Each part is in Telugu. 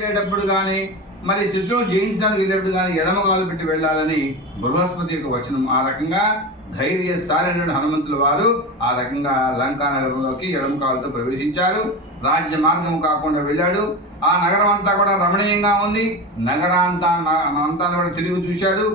వెళ్ళేటప్పుడు కానీ మరి శత్రువును జయించడానికి వెళ్ళేటప్పుడు కానీ ఎడమ కాలు పెట్టి వెళ్ళాలని బృహస్పతి యొక్క వచనం. ఆ రకంగా ధైర్యశాలైన హనుమంతుల వారు ఆ రకంగా లంకా నగరంలోకి ఎడమ కాలుతో ప్రవేశించారు. రాజ్య మార్గం కాకుండా వెళ్ళాడు. ఆ నగరం అంతా కూడా రమణీయంగా ఉంది. నగరాంతా కూడా తిరిగి చూశాడు.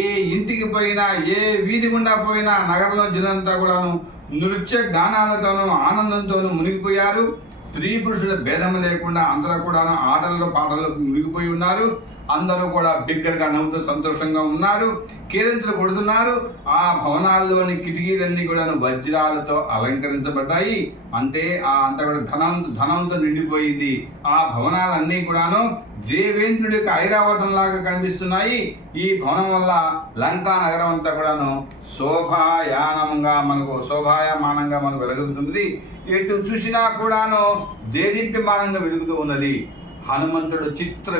ఏ ఇంటికి పోయినా, ఏ వీధి గుండా పోయినా నగరంలో జనంతా కూడాను నృత్య గానాలతోనూ ఆనందంతోనూ మునిగిపోయారు. స్త్రీ పురుషుల భేదం లేకుండా అందరూ కూడా ఆటల్లో పాటల్లో మునిగిపోయి ఉన్నారు. అందరూ కూడా బిగ్గరగా నవ్వుతూ సంతోషంగా ఉన్నారు. కేరింతలు కొడుతున్నారు. ఆ భవనాల్లోని కిటికీలన్నీ కూడా వజ్రాలతో అలంకరించబడ్డాయి. అంటే ఆ అంతా కూడా ధనంతో నిండిపోయింది. ఆ భవనాలన్నీ కూడాను దేవేంద్రుడి యొక్క ఐరావతం లాగా కనిపిస్తున్నాయి. ఈ భవనం వల్ల లంకా నగరం అంతా కూడాను శోభాయమానంగా మనకు వెలుగుతుంది. ఎటు చూసినా కూడాను దేదీప్యమానంగా వెలుగుతూ ఉన్నది. హనుమంతుడు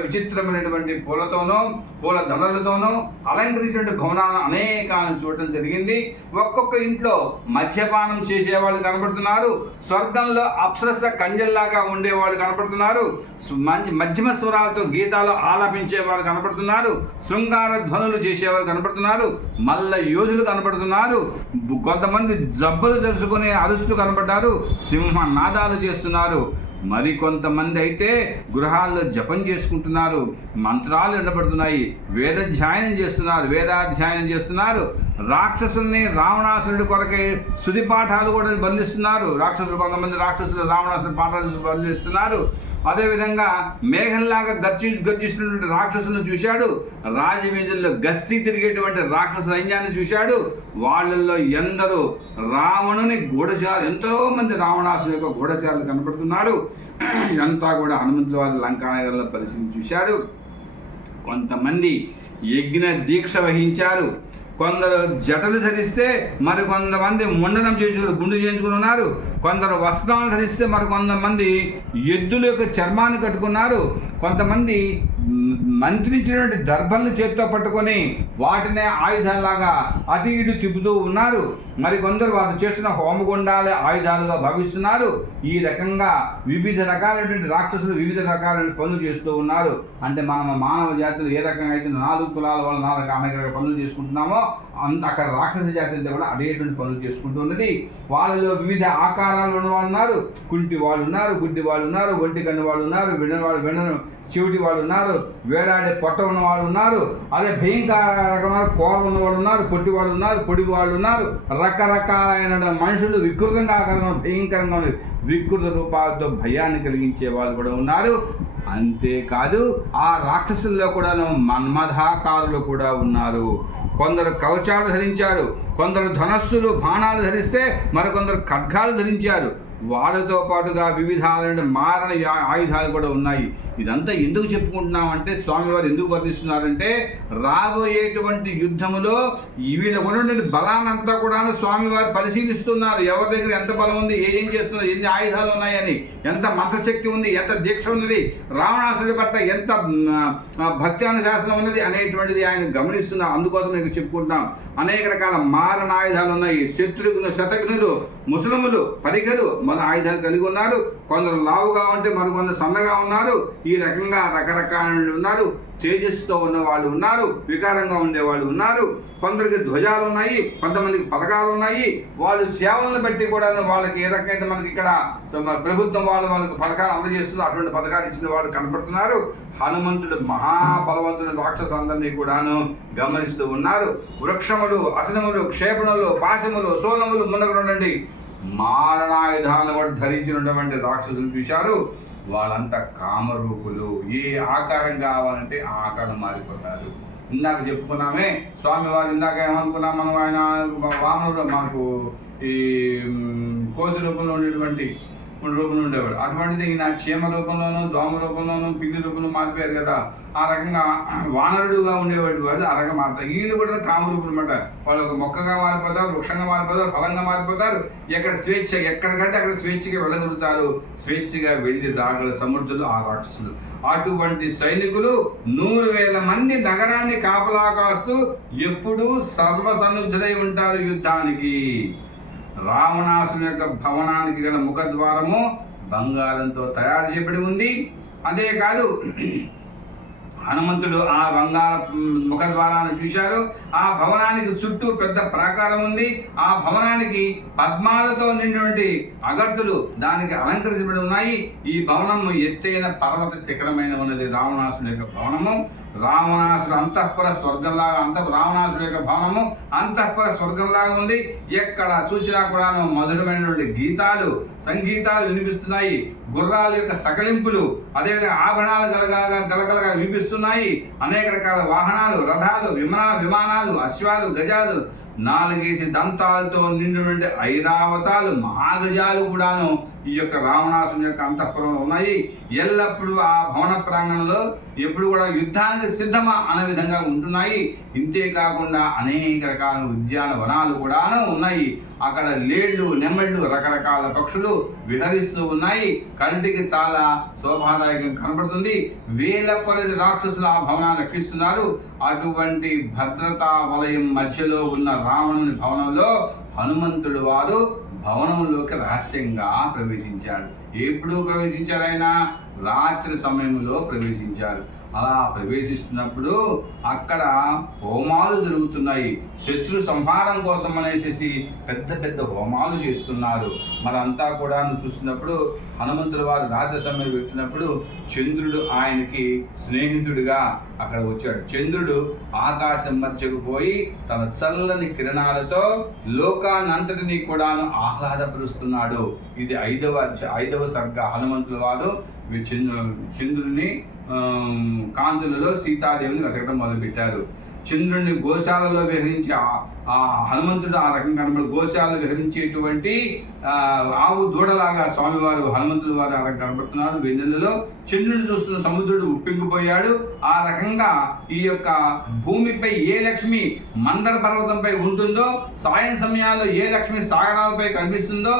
విచిత్రమైనటువంటి పూలతోనూ పూల దండలతోనూ అలంకరించినటువంటి భవనాలను అనేకాలను చూడటం జరిగింది. ఒక్కొక్క ఇంట్లో మద్యపానం చేసేవాళ్ళు కనపడుతున్నారు. స్వర్గంలో అప్సరస కంజల్లాగా ఉండేవాళ్ళు కనపడుతున్నారు. మధ్యమ స్వరాలతో గీతాలు ఆలపించేవారు కనపడుతున్నారు. శృంగార ధ్వనులు చేసేవారు కనపడుతున్నారు. మల్ల యోధులు కనపడుతున్నారు. కొంతమంది జబ్బలు తెరుచుకుని అరుస్తూ కనపడ్డారు. సింహ నాదాలు చేస్తున్నారు. మరి కొంతమంది అయితే గృహాల్లో జపం చేసుకుంటున్నారు. మంత్రాలు వినబడుతున్నాయి. వేదాధ్యయనం చేస్తున్నారు. రాక్షసుల్ని రావణాసురుడి కొరకై స్తుతి పాఠాలు కూడా బలిస్తున్నారు. కొంతమంది రాక్షసులు రావణాసురుడి పాఠాలు బలిస్తున్నారు. అదేవిధంగా మేఘంలాగా గర్జిస్తున్నటువంటి రాక్షసులను చూశాడు. రాజవీధుల్లో గస్తీ తిరిగేటువంటి రాక్షస సైన్యాన్ని చూశాడు. వాళ్ళల్లో ఎందరో రావణుని గూఢచారులు, ఎంతో మంది రావణాసుని యొక్క గూఢచారులు కనపడుతున్నారు. అంతా కూడా హనుమంతుల వారి లంకానగరంలో పరిస్థితిని చూశాడు. కొంతమంది యజ్ఞ దీక్ష వహించారు. కొందరు జటలు ధరిస్తే మరి కొంతమంది ముండనం గుండు చేయించుకుని ఉన్నారు. కొందరు వస్త్రాలు ధరిస్తే మరి కొంతమంది ఎద్దుల యొక్క చర్మాన్ని కట్టుకున్నారు. కొంతమంది మంత్రించినటువంటి దర్భలను చేత్తో పట్టుకొని వాటినే ఆయుధాలాగా అటు ఇటు తిప్పుతూ ఉన్నారు. మరి కొందరు వారు చేస్తున్న హోమగుండాలే ఆయుధాలుగా భావిస్తున్నారు. ఈ రకంగా వివిధ రకాలైనటువంటి రాక్షసులు వివిధ రకాలైన పనులు చేస్తూ ఉన్నారు. అంటే మనం మానవ జాతిలో ఏ రకంగా అయితే 4 కులాల వల్ల 4 అనేక పనులు చేసుకుంటున్నామో అక్కడ రాక్షస జాతి అంతా కూడా అదేటువంటి పనులు చేసుకుంటూ ఉన్నది. వాళ్ళలో వివిధ ఆకారాలు ఉన్న వాళ్ళు ఉన్నారు. కుంటి వాళ్ళు ఉన్నారు, గుడ్డి వాళ్ళు ఉన్నారు, ఒంటి కన్ను వాళ్ళు ఉన్నారు, వినను చెవిటి వాళ్ళు ఉన్నారు, వేలాడే పొట్ట ఉన్న వాళ్ళు ఉన్నారు, అదే భయంకర రకమైన కూర ఉన్న వాళ్ళు ఉన్నారు, పొట్టి వాళ్ళు ఉన్నారు, పొడిగి వాళ్ళు ఉన్నారు. రకరకాలైన మనుషులు వికృతంగా భయంకరంగా వికృత రూపాలతో భయాన్ని కలిగించే వాళ్ళు కూడా ఉన్నారు. అంతేకాదు ఆ రాక్షసుల్లో కూడాను మన్మథాకారులు కూడా ఉన్నారు. కొందరు కవచాలు ధరించారు. కొందరు ధనస్సులు బాణాలు ధరిస్తే మరికొందరు ఖడ్గాలు ధరించారు. వాళ్ళతో పాటుగా వివిధాలైన మారణ ఆయుధాలు కూడా ఉన్నాయి. ఇదంతా ఎందుకు చెప్పుకుంటున్నామంటే స్వామివారు ఎందుకు వర్ణిస్తున్నారంటే రాబోయేటువంటి యుద్ధములో వీళ్ళ ఉన్నటువంటి బలానంతా కూడా స్వామివారు పరిశీలిస్తున్నారు. ఎవరి దగ్గర ఎంత బలం ఉంది, ఏం చేస్తున్నారు, ఎన్ని ఆయుధాలు ఉన్నాయని, ఎంత మంత్రశక్తి ఉంది, ఎంత దీక్ష ఉన్నది, రావణాసుడి పట్ల ఎంత భక్తి శాస్త్రం ఉన్నది అనేటువంటిది ఆయన గమనిస్తున్నారు. అందుకోసం మీకు చెప్పుకుంటున్నాం. అనేక రకాల మారణ ఆయుధాలు ఉన్నాయి. శతఘ్నులు, ముసలములు, పరికలు మన ఆయుధాలు కలిగి ఉన్నారు. కొందరు లావుగా ఉంటే మరికొందరు సన్నగా ఉన్నారు. ఈ రకంగా రకరకాల ఉన్నారు. తేజస్సుతో ఉన్న వాళ్ళు ఉన్నారు, వికారంగా ఉండే వాళ్ళు ఉన్నారు. కొందరికి ధ్వజాలు ఉన్నాయి, కొంతమందికి పథకాలు ఉన్నాయి. వాళ్ళు సేవలను బట్టి కూడా వాళ్ళకి ఏ రకమైతే మనకి ఇక్కడ ప్రభుత్వం వాళ్ళకి పథకాలు అందజేస్తుందో అటువంటి పథకాలు ఇచ్చిన వాళ్ళు కనపడుతున్నారు. హనుమంతుడు మహాబలవంతుడు రాక్షసులందరినీ కూడాను గమనిస్తూ ఉన్నారు. వృక్షములు, అసనములు, క్షేపణులు, పాశములు, సోనములు మునగనుండండి మారణాయుధాలను కూడా ధరించినటువంటి రాక్షసులు చూశారు. వాళ్ళంతా కామరూపులు. ఏ ఆకారం కావాలంటే ఆ ఆకారం మారిపోతారు. ఇందాక చెప్పుకున్నామే స్వామివారు. ఇందాక ఏమనుకున్నాం మనం, ఆయన వామనుడు మనకు ఈ కోతి రూపంలో ఉండేటువంటి రూపంలో ఉండేవాడు. అటువంటిది ఈయన క్షేమ రూపంలోనూ, దోమ రూపంలోనూ, పిల్లి రూపంలో మారిపోయారు కదా. ఆ రకంగా వానరుడుగా ఉండేవాడు వాళ్ళు ఆ రకంగా మారుతారు. వీళ్ళు కూడా కామరూపులు అనమాట. వాళ్ళు ఒక మొక్కగా మారిపోతారు, వృక్షంగా మారిపోతారు, ఫలంగా మారిపోతారు. ఎక్కడ స్వేచ్ఛ, ఎక్కడికంటే అక్కడ స్వేచ్ఛగా వెళ్ళగలుగుతారు. స్వేచ్ఛగా వెళ్ళి రాగల సమర్థులు ఆ రాక్షసులు. అటువంటి సైనికులు 100,000 మంది నగరాన్ని కాపలా కాస్తూ ఎప్పుడూ సర్వసన్నుద్ధులై ఉంటారు యుద్ధానికి. రావణాసుని యొక్క భవనానికి గల ముఖద్వారము బంగారంతో తయారు చేయబడి ఉంది. అంతేకాదు హనుమంతుడు ఆ బంగారు ముఖద్వారాన్ని చూశారు. ఆ భవనానికి చుట్టూ పెద్ద ప్రాకారం ఉంది. ఆ భవనానికి పద్మాలతో నిండినటువంటి అగర్తులు దానికి అలంకరించబడి ఉన్నాయి. ఈ భవనం ఎత్తైన పర్వత శిఖరమైన ఉన్నది రావణాసుడి యొక్క భవనము. రావణాసుడు అంతఃపుర స్వర్గంలాగా రావణాసుడి యొక్క భవనము అంతఃపుర స్వర్గంలాగా ఉంది. ఎక్కడ చూసినా కూడా మధురమైనటువంటి గీతాలు సంగీతాలు వినిపిస్తున్నాయి. గుర్రాల యొక్క సకలింపులు, అదేవిధంగా ఆభరణాలు గలగలగా వినిపిస్తున్నాయి. అనేక రకాల వాహనాలు, రథాలు, విమానాలు, అశ్వాలు, గజాలు, 4 దంతాలతో నిండినటువంటి ఐరావతాలు, మహాగజాలు కూడాను ఈ యొక్క రావణాసుని యొక్క అంతఃపురంలో ఉన్నాయి. ఎల్లప్పుడూ ఆ భవన ప్రాంగణంలో ఎప్పుడు కూడా యుద్ధానికి సిద్ధమా అనే విధంగా ఉంటున్నాయి. ఇంతేకాకుండా అనేక రకాల ఉద్యానవనాలు కూడాను ఉన్నాయి. అక్కడ లేళ్ళు, నెమళ్ళు, రకరకాల పక్షులు విహరిస్తూ ఉన్నాయి. కంటికి చాలా శోభాదాయకం కనబడుతుంది. వేల కొలది రాక్షసులు ఆ భవనాన్ని రక్షిస్తున్నారు. అటువంటి భద్రతా వలయం మధ్యలో ఉన్న రావణుని భవనంలో హనుమంతుడు వారు భవనంలోకి రహస్యంగా ప్రవేశించాడు. ఎప్పుడు ప్రవేశించారు? ఆయన రాత్రి సమయంలో ప్రవేశించారు. అలా ప్రవేశిస్తున్నప్పుడు అక్కడ హోమాలు జరుగుతున్నాయి. శత్రు సంహారం కోసం అనేసి పెద్ద పెద్ద హోమాలు చేస్తున్నారు. మరంతా కూడా చూస్తున్నప్పుడు హనుమంతుల వారు రాత్రి సమయం పెట్టినప్పుడు చంద్రుడు ఆయనకి స్నేహితుడిగా అక్కడ వచ్చాడు. చంద్రుడు ఆకాశం మధ్యకు పోయి తన చల్లని కిరణాలతో లోకాన్నంతటినీ కూడాను ఆహ్లాదపరుస్తున్నాడు. ఇది 5వ సర్గ. హనుమంతుల వారు చంద్రుని కాంతులలో సీతాదేవిని వెతకడం మొదలుపెట్టారు. చంద్రుడిని గోశాలలో విహరించి ఆ హనుమంతుడు ఆ రకంగా కనబడి గోశాలలో విహరించేటువంటి ఆవు దూడలాగా స్వామివారు హనుమంతుడు వారు ఆ రకంగా కనబడుతున్నాడు. వెన్నెలలో చంద్రుడిని చూస్తున్న సముద్రుడు ఉప్పింగిపోయాడు. ఆ రకంగా ఈ యొక్క భూమిపై ఏ లక్ష్మి మందర పర్వతంపై ఉంటుందో, సాయం సమయాల్లో ఏ లక్ష్మి సాగరాలపై కనిపిస్తుందో,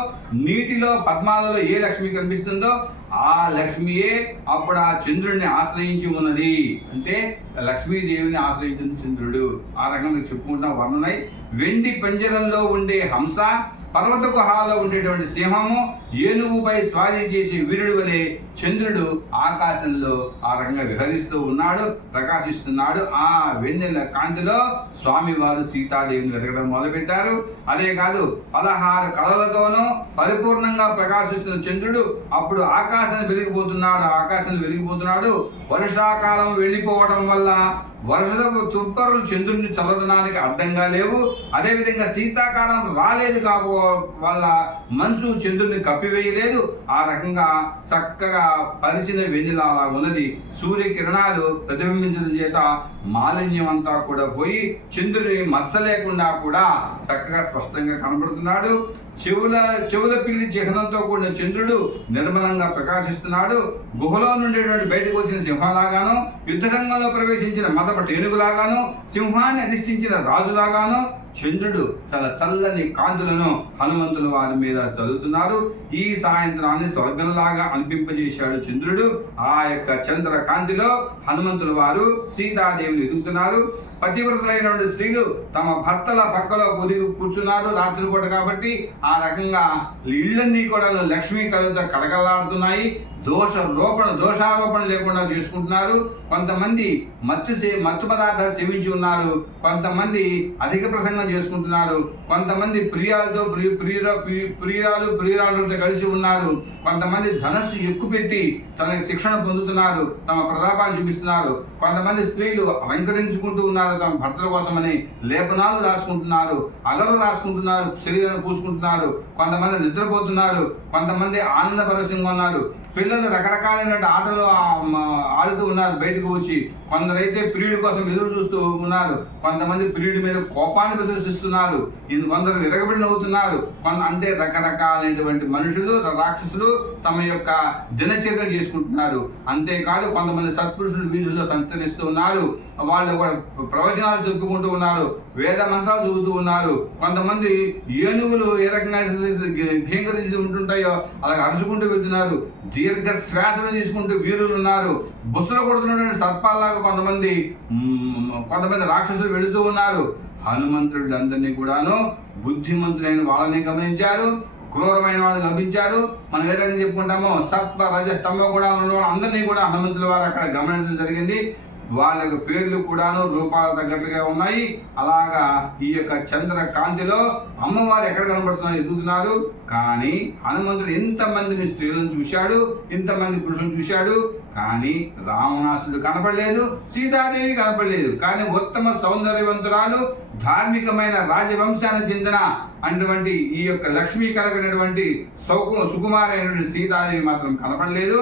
నీటిలో పద్మాలలో ఏ లక్ష్మి కనిపిస్తుందో ఆ లక్ష్మియే అప్పుడు ఆ చంద్రుడిని ఆశ్రయించి ఉన్నది. అంటే లక్ష్మీదేవిని ఆశ్రయించింది చంద్రుడు. ఆ రకంగా చెప్పుకుంటా వర్ణనై వెండి పంజరంలో ఉండే హంస, పర్వత గుహాల్లో ఉండేటువంటి సింహము, ఏనుగుపై స్వారీ చేసే వీరుడు వలె చంద్రుడు ఆకాశంలో ఆ రకంగా విహరిస్తూ ఉన్నాడు, ప్రకాశిస్తున్నాడు. ఆ వెన్నెల కాంతిలో స్వామివారు సీతాదేవిని వెతకడం మొదలుపెట్టారు. అదే కాదు 16 కళలతోనూ పరిపూర్ణంగా ప్రకాశిస్తున్న చంద్రుడు అప్పుడు ఆకాశం వెలిగిపోతున్నాడు. వర్షాకాలం వెళ్ళిపోవడం వల్ల వర్షపు తుంపరులు చంద్రుని చల్లదనానికి అడ్డంగా లేవు. అదేవిధంగా శీతాకాలం రాలేదు వల్ల మంచు చంద్రుని కప్పివేయలేదు. ఆ రకంగా చక్కగా పరిచిన వెన్నెల ఉన్నది. సూర్యకిరణాలు ప్రతిబింబించడం చేత మాలిన్యం అంతా కూడా పోయి చంద్రుని మచ్చ లేకుండా కూడా చక్కగా స్పష్టంగా కనబడుతున్నాడు. చెవుల పిల్లి చిహ్నంతో కూడిన చంద్రుడు నిర్మలంగా ప్రకాశిస్తున్నాడు. గుహలో నుండేటువంటి బయటకు వచ్చిన సింహంలాగాను, యుద్ధరంగంలో ప్రవేశించిన మదప టేనుగులాగాను, సింహాన్ని అధిష్ఠించిన రాజులాగాను చంద్రుడు చాలా చల్లని కాంతులను హనుమంతుల వారి మీద చదువుతున్నారు. ఈ సాయంత్రాన్ని స్వర్గంలాగా అనిపింపజేశాడు చంద్రుడు. ఆ యొక్క చంద్ర కాంతిలో హనుమంతుల వారు సీతాదేవిని ఎదుగుతున్నారు. పతివ్రతలైన స్త్రీలు తమ భర్తల పక్కలో ఒదిగి కూర్చున్నారు రాత్రిపూట కాబట్టి. ఆ రకంగా ఇళ్ళన్నీ కూడా లక్ష్మీ కళతో కడకలాడుతున్నాయి. దోషారోపణ లేకుండా చేసుకుంటున్నారు. కొంతమంది మత్తు పదార్థాలు సేవించి ఉన్నారు. కొంతమంది అధిక ప్రసంగం చేసుకుంటున్నారు. కొంతమంది ప్రియురాలతో కలిసి ఉన్నారు. కొంతమంది ధనస్సు ఎక్కుపెట్టి తన శిక్షణ పొందుతున్నారు, తమ ప్రతాపాన్ని చూపిస్తున్నారు. కొంతమంది స్త్రీలు అలంకరించుకుంటూ ఉన్నారు తమ భర్తల కోసమని. లేపనాలు రాసుకుంటున్నారు, అగలు రాసుకుంటున్నారు, శరీరాన్ని పూసుకుంటున్నారు. కొంతమంది నిద్రపోతున్నారు, కొంతమంది ఆనందపరవశంగా ఉన్నారు. పిల్లలు రకరకాలైన ఆటలు ఆడుతూ ఉన్నారు బయటకు వచ్చి. కొందరైతే ప్రియుడి కోసం ఎదురు చూస్తూ ఉన్నారు. కొంతమంది ప్రియుడి మీద కోపాన్ని ప్రదర్శిస్తున్నారు. కొందరు విరగబడి నవ్వుతున్నారు. అంటే రకరకాలైనటువంటి మనుషులు, రాక్షసులు తమ యొక్క దినచర్య చేసుకుంటున్నారు. అంతేకాదు కొంతమంది సత్పురుషులు వీధుల్లో సంచరిస్తూ ఉన్నారు. వాళ్ళు కూడా ప్రవచనాలు చెప్పుకుంటూ ఉన్నారు, వేద మంత్రాలు చదువుతూ ఉన్నారు. కొంతమంది ఏనుగులు ఏ రకంగా భీంకరించి ఉంటుంటాయో అలాగే అరుచుకుంటూ వెళ్తున్నారు. దీర్ఘ శ్వాసలు తీసుకుంటూ వీరులు ఉన్నారు. బుసలు కొడుతున్నటువంటి సర్పాల్లాగా కొంతమంది రాక్షసులు వెళుతూ ఉన్నారు. హనుమంతుడు అందరినీ కూడాను బుద్ధిమంతులైన వాళ్ళని గమనించారు. క్రూరమైన వాళ్ళు లభించారు. మనం ఏ రకంగా చెప్పుకుంటామో సత్వ రజ తమ గుణాలు ఉన్న అందరినీ కూడా హనుమంతుల వారు అక్కడ గమనించడం జరిగింది. వాళ్ళ యొక్క పేర్లు కూడాను రూపాలు తగ్గట్టుగా ఉన్నాయి. అలాగా ఈ యొక్క చంద్ర కాంతిలో అమ్మవారు ఎక్కడ కనబడుతున్నారు, ఎదుగుతున్నారు. కానీ హనుమంతుడు ఇంతమందిని స్త్రీలను చూశాడు, ఇంతమంది పురుషులను చూశాడు, కానీ రావణాసుడు కనపడలేదు, సీతాదేవి కనపడలేదు. కానీ ఉత్తమ సౌందర్యవంతురాలు, ధార్మికమైన రాజవంశానికి చెందిన అటువంటి ఈ యొక్క లక్ష్మీ కలిగినటువంటి సుకుమారైనటువంటి సీతాదేవి మాత్రం కనపడలేదు.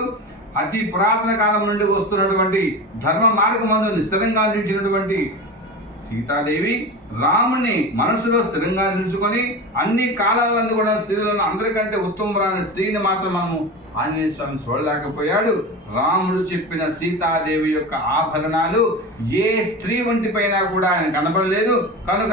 అతి పురాతన కాలం నుండి వస్తున్నటువంటి ధర్మ మార్గమందు స్థిరంగా నిలిచినటువంటి సీతాదేవి రాముని మనసులో స్థిరంగా నిలుచుకొని అన్ని కాలాలందు కూడా స్త్రీలను అందరికంటే ఉత్తమమైన స్త్రీని మాత్రం మనము ఆంజనేయ స్వామి చూడలేకపోయాడు. రాముడు చెప్పిన సీతాదేవి యొక్క ఆభరణాలు ఏ స్త్రీ ఒంటిపైన కూడా ఆయన కనబడలేదు. కనుక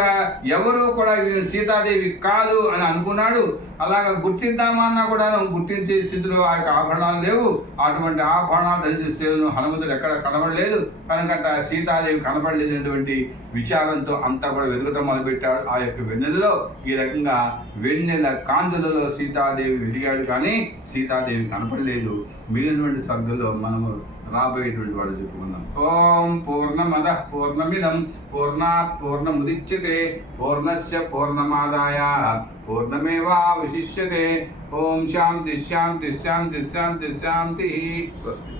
ఎవరూ కూడా సీతాదేవి కాదు అని అనుకున్నాడు. అలాగా గుర్తిద్దామన్నా కూడా గుర్తించే స్థితిలో ఆ యొక్క ఆభరణాలు లేవు. అటువంటి ఆభరణాలు ధరించే స్త్రీలను హనుమంతుడు ఎక్కడ కనబడలేదు. కనుక సీతాదేవి కనబడలేనటువంటి విచారంతో అంతా కూడా వెలుగుతాం మొదలుపెట్టాడు. ఆ యొక్క వెన్నెలలో ఈ రకంగా వెన్నెల కాంతులలో సీతాదేవి వెలిగాడు, కానీ సీతాదేవి కనపడలేదు. మిగిలినటువంటి సర్గల్లో మనము రాబోయేటువంటి వాడు చెప్పుకుందాం. ఓం పూర్ణమద పూర్ణమిదం పూర్ణాత్ పూర్ణముదిచ్యతే పూర్ణస్య పూర్ణమాదాయ పూర్ణమేవావశిష్యతే. ఓం శాంతి శాంతి శాంతి శాంతి శాంతి. స్వస్తి.